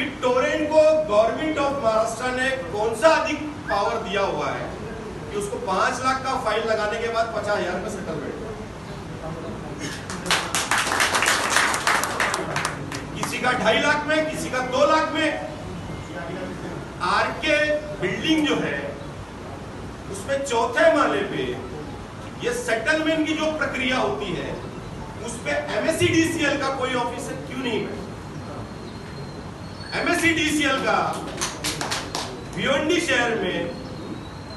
फिर टोरेंट को government of Maharashtra ने कौन सा अधिक पावर दिया हुआ है कि उसको 5 लाख का फाइन लगाने के बाद 50,000 का सेटलमेंट, किसी का 2.5 लाख में, किसी का 2 लाख में। आरके बिल्डिंग जो है उसमें चौथे माले पे ये सेटलमेंट की जो प्रक्रिया होती है उस पे एमएससीडीसीएल का कोई ऑफिसर क्यों नहीं है? एमएससीडीसीएल का भिवंडी शहर में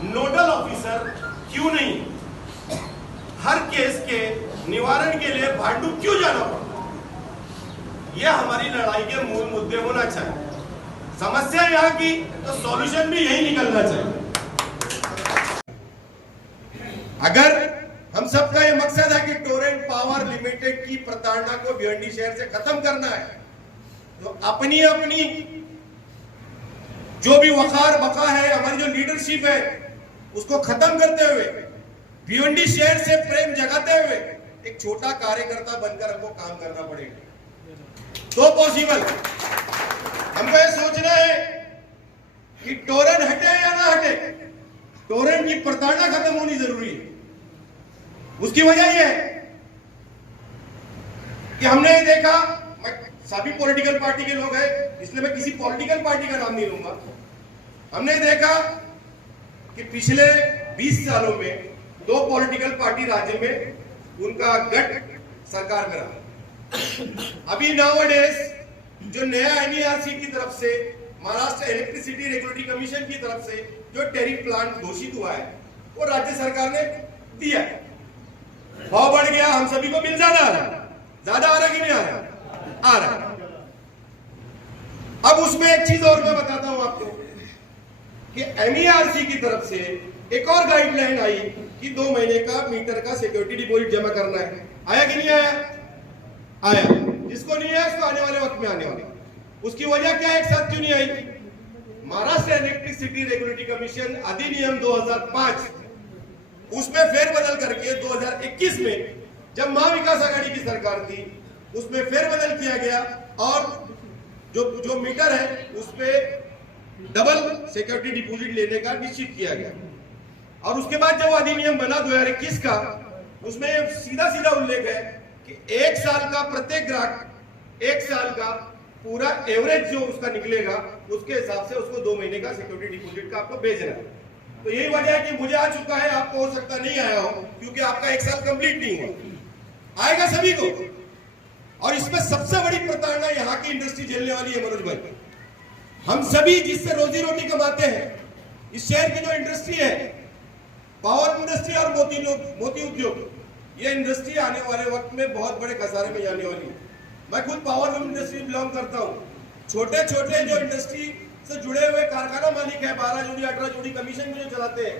नोडल ऑफिसर क्यों नहीं? हर केस के निवारण के लिए भांडू क्यों जाना पड़ता? यह हमारी लड़ाई के मूल मुद्दे होना चाहिए। समस्या यहाँ की तो सॉल्यूशन भी यही निकलना चाहिए। अगर हम सबका ये मकसद है कि टोरेंट पावर लिमिटेड की प्रताड़ना को भिवंडी शहर से खत्म करना है, तो अपनी अपनी जो भी वकार बका है, हमारी जो लीडरशिप है, उसको खत्म करते हुए, भिवंडी शहर से प्रेम जगाते हुए एक छोटा कार्यकर्ता बनकर हमको काम करना पड़ेगा। तो पॉसिबल हमको ये सोचना है कि टोरेंट हटे या ना हटे, टोरेंट की प्रताड़ना खत्म होनी जरूरी है। उसकी वजह यह है कि हमने देखा, सभी पॉलिटिकल पार्टी के लोग हैं इसलिए मैं किसी पॉलिटिकल पार्टी का नाम नहीं लूंगा, हमने देखा कि पिछले 20 सालों में 2 पॉलिटिकल पार्टी राज्य में उनका गठ सरकार में रहा। अभी नाउअडेज जो नया एनईआरसी की तरफ से, महाराष्ट्र इलेक्ट्रिसिटी रेगुलेटरी कमीशन की तरफ से जो टैरिफ प्लान घोषित हुआ है वो राज्य सरकार ने दिया है। भाव बढ़ गया, हम सभी को बिल ज्यादा आ रहा कि नहीं आ रहा? आ रहा। अब उसमें एक चीज और मैं बताता हूं आपको कि एनईआरसी की तरफ से एक और गाइडलाइन आई कि 2 महीने का मीटर का सिक्योरिटी डिपॉजिट जमा करना है। आया कि नहीं आया? आया। जिसको नहीं है उसको आने वाले वक्त में आने वाले। उसकी वजह क्या है, एक साथ क्यों नहीं आई? महाराष्ट्र इलेक्ट्रिसिटी रेगुलेटरी कमीशन अधिनियम 2005 उसमें फेरबदल करके 2021 में जब महाविकास आघाड़ी की सरकार थी उसमें फेरबदल किया गया और जो मीटर है उस पे डबल सिक्योरिटी डिपॉजिट लेने का निश्चित किया गया। और उसके बाद जब अधिनियम बना 2021 का, उसमें सीधा सीधा उल्लेख है कि 1 साल का प्रत्येक ग्राहक 1 साल का पूरा एवरेज जो उसका निकलेगा उसके हिसाब से उसको 2 महीने का सिक्योरिटी डिपॉजिट का आपको भेजना है। तो यही वजह है कि मुझे आ चुका है, आपको हो सकता नहीं आया हो क्योंकि आपका 1 साल कंप्लीट नहीं हुआ। आएगा सभी को। और इसमें सबसे बड़ी प्रताड़ना यहाँ की इंडस्ट्री झेलने वाली है मनोज भाई। हम सभी जिससे रोजी रोटी कमाते हैं, इस शहर की जो इंडस्ट्री है, पावर इंडस्ट्री और मोती उद्योग, ये इंडस्ट्री आने वाले वक्त में बहुत बड़े खसारे में जाने वाली है। मैं खुद पावर इंडस्ट्री बिलोंग करता हूँ। छोटे छोटे जो इंडस्ट्री से जुड़े हुए कारखाना मालिक है, 12 जोड़ी 18 जोड़ी कमीशन में जो चलाते हैं,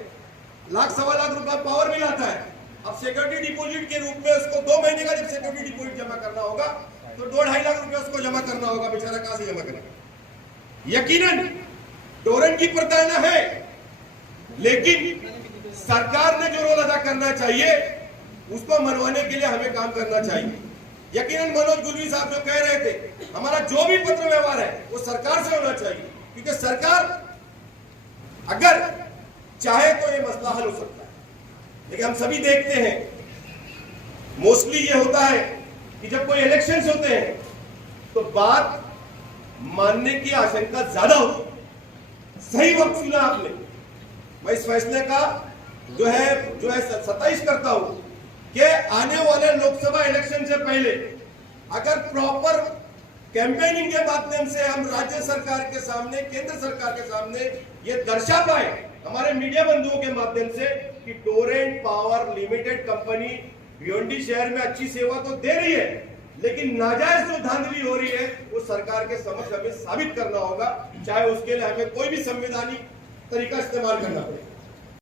लाख सवा लाख रुपया पावर बिल आता है। अब सिक्योरिटी डिपॉजिट के रूप में उसको 2 महीने का जब सिक्योरिटी डिपॉजिट जमा करना होगा तो 2-2.5 लाख रुपया उसको जमा करना होगा। बेचारा कहां से जमा करेगा? यकीनन टोरेंट की प्रताड़ना है, लेकिन सरकार ने जो रोल अदा करना चाहिए उसको मनवाने के लिए हमें काम करना चाहिए। यकीनन मनोज गुलवी साहब जो कह रहे थे, हमारा जो भी पत्र व्यवहार है वो सरकार से होना चाहिए, क्योंकि सरकार अगर चाहे तो ये मसला हल हो सकता है। लेकिन हम सभी देखते हैं मोस्टली ये होता है कि जब कोई इलेक्शंस होते हैं तो बात मानने की आशंका ज्यादा होती है। सही वक्त चुना आपने। मैं इस फैसले का जो है 27 करता हूं कि आने वाले लोकसभा इलेक्शन से पहले अगर प्रॉपर कैंपेनिंग के माध्यम से हम राज्य सरकार के सामने, केंद्र सरकार के सामने ये दर्शा पाए हमारे मीडिया बंधुओं के माध्यम से कि Torrent power limited company Bhiwandi शहर में अच्छी सेवा तो दे रही है, लेकिन नाजायज जो धांधली हो रही है वो सरकार के समक्ष हमें साबित करना होगा, चाहे उसके लिए हमें कोई भी संवैधानिक तरीका इस्तेमाल करना पड़े।